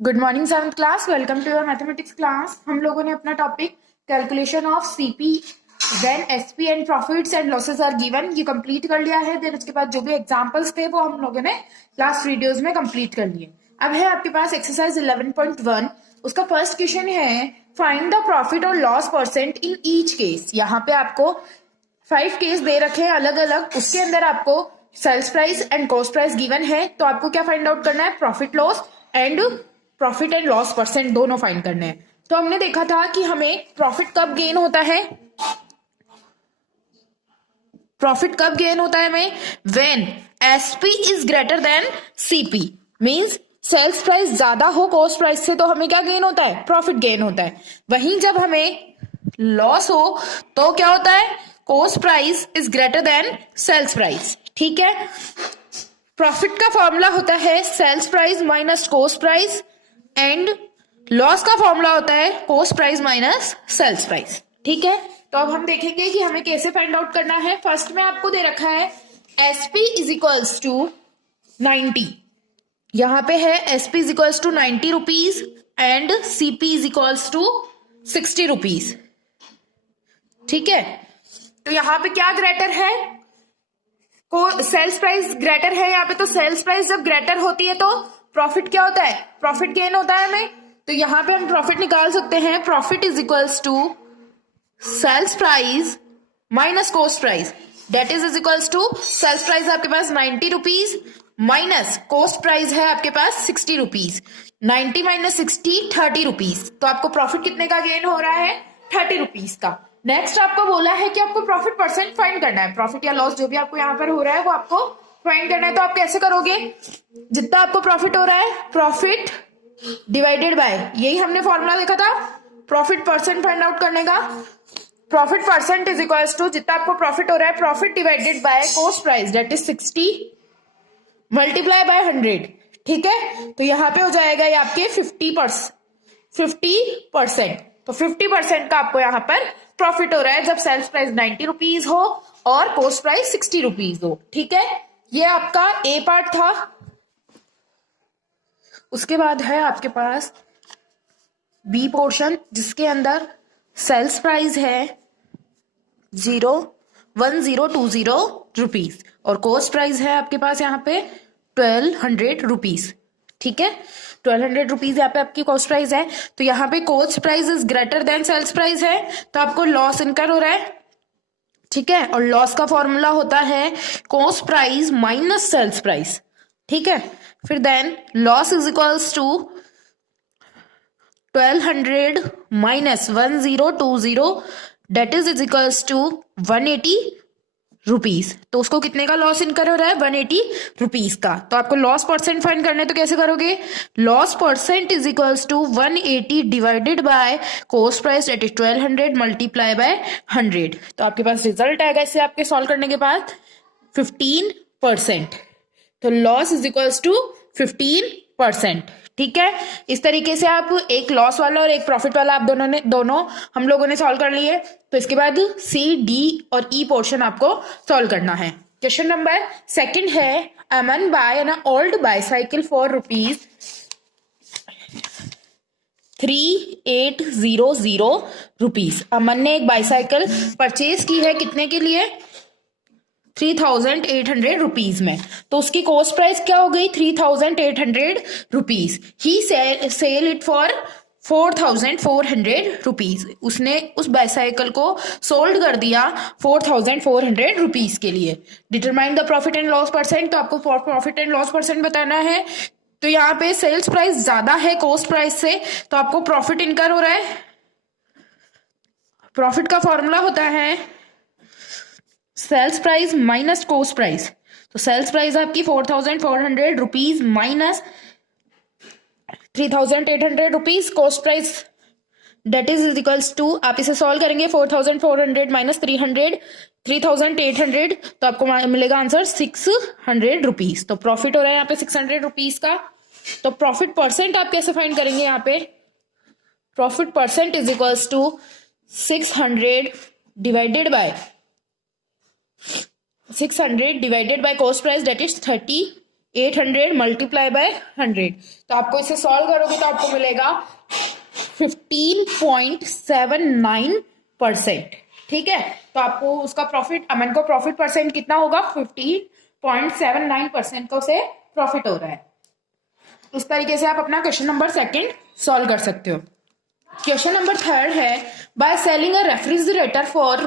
Good morning seventh class, welcome to your mathematics class. हम लोगों ने अपना topic calculation of CP then SP and profits and losses are given ये complete कर लिया है। देन उसके बाद जो भी एग्जांपल्स थे वो हम लोगों ने लास्ट वीडियोस में कंप्लीट कर लिए। अब है आपके पास एक्सरसाइज 11.1। उसका फर्स्ट क्वेश्चन है फाइंड द प्रॉफिट और loss percent in each case. यहाँ पे आपको 5 केस दे रखे हैं अलग अलग, उसके अंदर आपको sales price and cost price given है। तो आपको क्या फाइंड आउट करना है? प्रॉफिट एंड लॉस परसेंट दोनों फाइंड करने हैं। तो हमने देखा था कि हमें प्रॉफिट कब गेन होता है हमें when SP is greater than CP, means sales price ज्यादा हो कॉस्ट प्राइस से, तो हमें क्या गेन होता है? प्रॉफिट गेन होता है। वहीं जब हमें लॉस हो तो क्या होता है? Cost price is greater than sales price. ठीक है, प्रॉफिट का फॉर्मूला होता है sales price minus cost price and loss का फॉर्मूला होता है cost price minus sales price. ठीक है, तो अब हम देखेंगे कि हमें कैसे फाइंड आउट करना है। फर्स्ट में आपको दे रखा है एसपी इज इक्वल्स टू 90। यहां पे है SP is equals to 90 rupees and CP is equals to 60 rupees. ठीक है, तो यहां पे क्या ग्रेटर है? को सेल्स प्राइस ग्रेटर है यहाँ पे। तो सेल्स प्राइस जब ग्रेटर होती है तो प्रॉफिट क्या होता है? प्रॉफिट गेन होता है हमें। तो यहां पे हम प्रॉफिट निकाल सकते हैं। Profit is equals to sales price minus cost price, that is equals to sales price आपके पास 90 रुपीज माइनस कॉस्ट प्राइस है आपके पास 60 रुपीज। 90 minus 60 30 rupees. तो आपको प्रॉफिट कितने का गेन हो रहा है? 30 रुपीज का। नेक्स्ट आपको बोला है कि आपको प्रॉफिट परसेंट फाइंड करना है। प्रॉफिट या लॉस जो भी आपको यहाँ पर हो रहा है वो आपको फाइंड करना है। तो आप कैसे करोगे? जितना आपको प्रॉफिट हो रहा है प्रॉफिट डिवाइडेड बाय, यही हमने फॉर्मूला देखा था प्रॉफिट परसेंट फाइंड आउट करने का। Profit percent is equals to जितना आपको प्रॉफिट हो रहा है profit divided by cost price, that is 60 multiply by 100। ठीक है, तो यहाँ पे हो जाएगा ये आपके 50%। तो 50% का आपको यहाँ पर प्रॉफिट हो रहा है जब सेल्स प्राइस 90 रुपीज हो और कॉस्ट प्राइस 60 रुपीज हो। ठीक है, ये आपका ए पार्ट था। उसके बाद है आपके पास बी पोर्शन जिसके अंदर सेल्स प्राइस है 1020 रुपीज और कॉस्ट प्राइस है आपके पास यहाँ पे 1200 रुपीज। ठीक है, 1200 रुपीज यहाँ पे आपकी कॉस्ट प्राइस है। तो यहाँ पे cost price is greater than sales price है, तो आपको लॉस इनकर हो रहा है। ठीक है, और लॉस का फॉर्मूला होता है cost price minus sales price. ठीक है, फिर then loss is equals to 1200 minus 1020, that is equals to 180 rupees. तो उसको कितने का लॉस इनकर हो रहा है? 180 रुपीज का। तो आपको लॉस परसेंट फाइंड करना है, तो कैसे करोगे? Loss percent is equals to 180 divided by cost price, that is 1200 multiply by 100। तो आपके पास रिजल्ट आएगा इससे आपके सॉल्व करने के बाद 15%। तो लॉस इज इक्वल्स टू 15%। ठीक है, इस तरीके से आप एक लॉस वाला और एक प्रॉफिट वाला आप दोनों हम लोगों ने सॉल्व कर लिए। तो इसके बाद सी, डी और ई पोर्शन आपको सॉल्व करना है। क्वेश्चन नंबर सेकंड है Aman buy an old bicycle for rupees 3800 rupees. Aman ने एक बाईसाइकिल परचेज की है कितने के लिए? 3800 रुपीज में। तो उसकी कॉस्ट प्राइस क्या हो गई? 3800 rupees. He sell it for 4400 rupees. उसने उस बाईसाइकिल को सोल्ड कर दिया 4400 रुपीज के लिए। Determine the profit and loss percent. तो आपको प्रॉफिट एंड लॉस परसेंट बताना है। तो यहाँ पे सेल्स प्राइस ज्यादा है कॉस्ट प्राइस से, तो आपको प्रॉफिट इनकर हो रहा है। प्रॉफिट का फॉर्मूला होता है sales price minus cost price. तो सेल्स प्राइस आपकी 4400 rupees minus 3800 rupees cost price, that is equals to, आप इसे सॉल्व करेंगे 4400 माइनस 3800, तो आपको मिलेगा आंसर 600 रुपीज। तो प्रॉफिट हो रहा है यहाँ पे 600 रुपीज का। तो प्रॉफिट परसेंट आप कैसे फाइंड करेंगे? यहाँ पे profit percent is equals to 600 divided by cost price, that is 38 800 multiply by 100। तो आपको इसे सॉल्व करोगे तो आपको मिलेगा 15.79%। ठीक है, तो आपको उसका प्रॉफिट, अमन को प्रॉफिट परसेंट कितना होगा, 15.79% का उसे प्रॉफिट हो रहा है। इस तरीके से आप अपना क्वेश्चन नंबर 2 सॉल्व कर सकते हो। क्वेश्चन नंबर 3 है, by selling a refrigerator for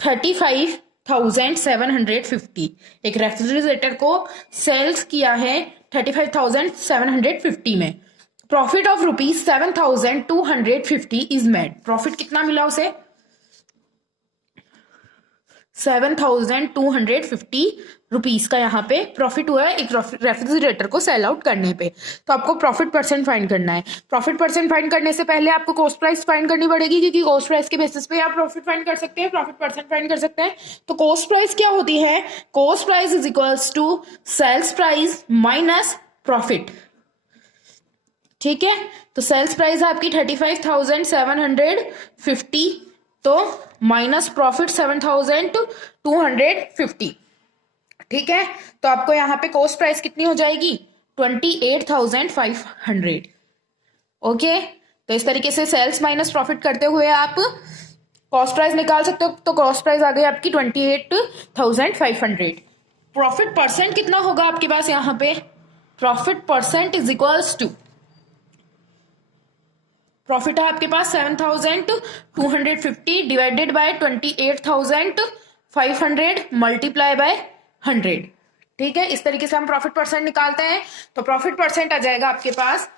₹35,750। एक रेफ्रिजरेटर को सेल्स किया है 35,750 में। Profit of ₹7,250 is made. Profit कितना मिला उसे, 7,250 रुपीज का यहाँ पे प्रॉफिट हुआ है एक रेफ्रिजरेटर को सेल आउट करने पे। तो आपको प्रॉफिट परसेंट फाइंड करना है। प्रॉफिट परसेंट फाइंड करने से पहले आपको कॉस्ट प्राइस फाइंड करनी पड़ेगी, क्योंकि कॉस्ट प्राइस के बेसिस पे आप प्रॉफिट फाइंड कर सकते हैं, प्रॉफिट परसेंट फाइंड कर सकते हैं। तो कॉस्ट प्राइस क्या होती है, cost price is equals to sales price minus profit. ठीक है, तो सेल्स प्राइस है आपकी 35,750, तो माइनस प्रॉफिट 7,250। ठीक है, तो आपको यहाँ पे कॉस्ट प्राइस कितनी हो जाएगी, 28,500। ओके, तो इस तरीके से सेल्स माइनस प्रॉफिट करते हुए आप कॉस्ट प्राइस निकाल सकते हो। तो कॉस्ट प्राइस आ गई आपकी 28,500। प्रॉफिट परसेंट कितना होगा आपके पास यहाँ पे, profit percent is equals to, profit है आपके पास 7,250 डिवाइडेड बाय 28,500 मल्टीप्लाई बाय 100। ठीक है, इस तरीके से हम प्रॉफिट परसेंट निकालते हैं। तो प्रॉफिट परसेंट आ जाएगा आपके पास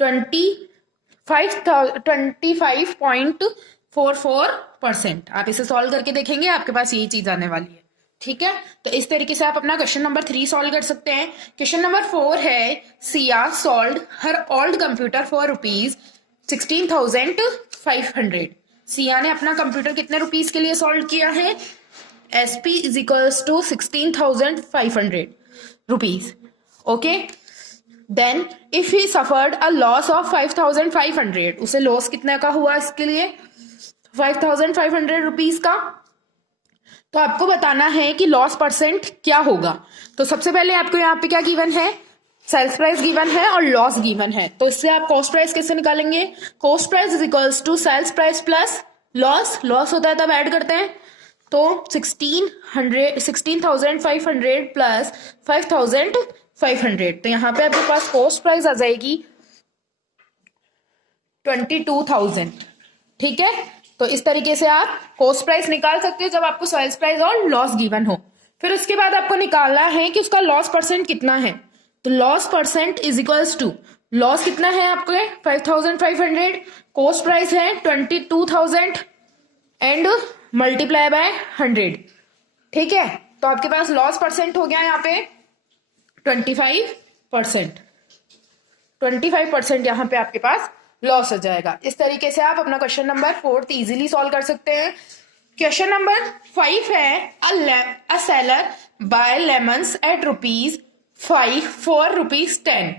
25.44%। आप इसे सॉल्व करके देखेंगे, आपके पास यही चीज आने वाली है। ठीक है, तो इस तरीके से आप अपना क्वेश्चन नंबर 3 सॉल्व कर सकते हैं। क्वेश्चन नंबर 4 है, Siya sold her old computer for ₹16,500। Siya ने अपना कंप्यूटर कितने रुपीज के लिए सॉल्व किया है, SP is equals to 16,500 rupees. Okay, then if he suffered a loss of 5,500, उसे लॉस कितने का हुआ इसके लिए, 5,500 रुपीज का। तो आपको बताना है कि लॉस परसेंट क्या होगा। तो सबसे पहले आपको यहाँ पे क्या गिवन है, सेल्स प्राइस गिवन है और लॉस गिवन है। तो इससे आप कॉस्ट प्राइस कैसे निकालेंगे, cost price is equals to sales price plus loss, loss होता है तब ऐड करते हैं। तो 16,500 प्लस 5,500, तो यहाँ पे आपके पास कॉस्ट प्राइस आ जाएगी 22,000। ठीक है, तो इस तरीके से आप कॉस्ट प्राइस निकाल सकते हो जब आपको सेल्स प्राइस और लॉस गिवन हो। फिर उसके बाद आपको निकालना है कि उसका लॉस परसेंट कितना है। तो loss percent is equals to, loss कितना है आपके 5,500, कॉस्ट प्राइस है 22,000 एंड मल्टीप्लाई बाय 100। ठीक है, तो आपके पास लॉस परसेंट हो गया यहाँ पे 25%। 25% यहाँ पे आपके पास लॉस हो जाएगा। इस तरीके से आप अपना क्वेश्चन नंबर 4 इजीली सॉल्व कर सकते हैं। क्वेश्चन नंबर 5 है, a seller buy lemons at ₹5 for ₹10।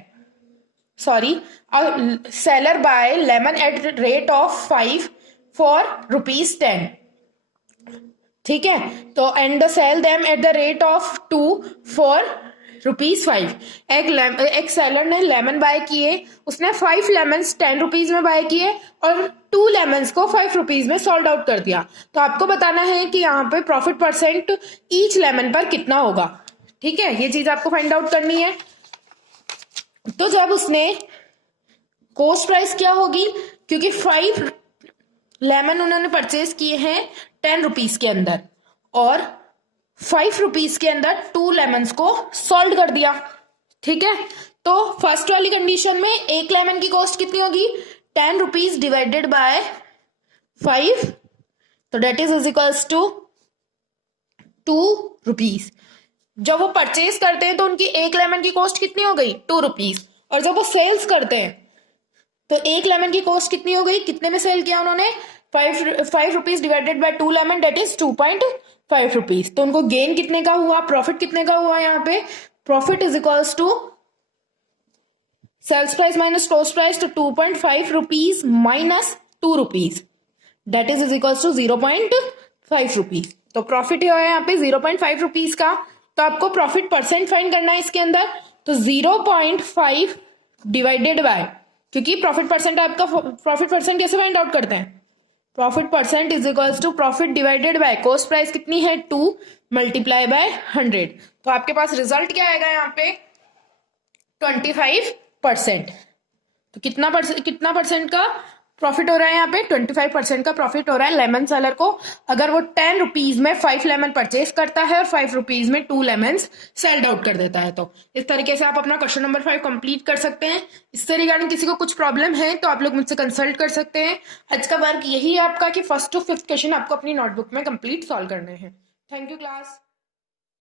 Sorry, a seller buy lemon at rate of 5 for ₹10। ठीक है, तो and sell them at the rate of 2 for ₹5। एक सेलर ने लेमन बाय किए, उसने 5 लेमन्स 10 रुपीज में बाय किए और 2 लेमन्स को 5 रुपीज में सोल्ड आउट कर दिया। तो आपको बताना है कि यहाँ पे प्रॉफिट परसेंट ईच लेमन पर कितना होगा। ठीक है, ये चीज आपको फाइंड आउट करनी है। तो जब उसने कॉस्ट प्राइस क्या होगी, क्योंकि 5 लेमन उन्होंने परचेज किए हैं 10 रुपीज के अंदर और 5 रुपीज के अंदर 2 लेमन्स को सोल्ड कर दिया। ठीक है, तो फर्स्ट वाली कंडीशन में एक लेमन की कॉस्ट कितनी होगी, 10 रुपीज डिवाइडेड बाय 5, तो that is equals to 2 rupees. जब वो परचेज करते हैं तो उनकी एक लेमन की कॉस्ट कितनी हो गई, 2 रुपीज। और जब वो सेल्स करते हैं तो एक लेमन की कॉस्ट कितनी हो गई, कितने में सेल किया उन्होंने, 5 rupees divided by 2 lemon, that is 2.5 rupees. तो उनको गेन कितने का हुआ, प्रॉफिट कितने का हुआ, यहाँ पे profit is equals to sales price minus cost price, तो 2.5 rupees minus 2 rupees, that is equals to 0.5 rupees. तो प्रॉफिट है यहाँ पे 0.5 रुपीज का, तो आपको प्रॉफिट परसेंट फाइंड करना है इसके अंदर। तो 0.5 डिवाइडेड बाय, क्योंकि प्रॉफिट परसेंट आपका, प्रॉफिट परसेंट कैसे फाइंड आउट करते हैं, profit percent is equals to profit divided by cost price कितनी है 2 मल्टीप्लाई बाय 100। तो आपके पास रिजल्ट क्या आएगा यहाँ पे 25%। तो कितना परसेंट का प्रॉफिट हो रहा है यहाँ पे 25% का प्रॉफिट हो रहा है लेमन सेलर को, अगर वो 10 रुपीज में 5 लेमन परचेज करता है और 5 रुपीज में 2 लेमन्स सेल्ड आउट कर देता है। तो इस तरीके से आप अपना क्वेश्चन नंबर 5 कंप्लीट कर सकते हैं। इससे रिगार्डिंग किसी को कुछ प्रॉब्लम है तो आप लोग मुझसे कंसल्ट कर सकते हैं। आज का वर्क यही है आपका कि 1st to 5th क्वेश्चन आपको अपनी नोटबुक में कंप्लीट सॉल्व करने हैं। Thank you class.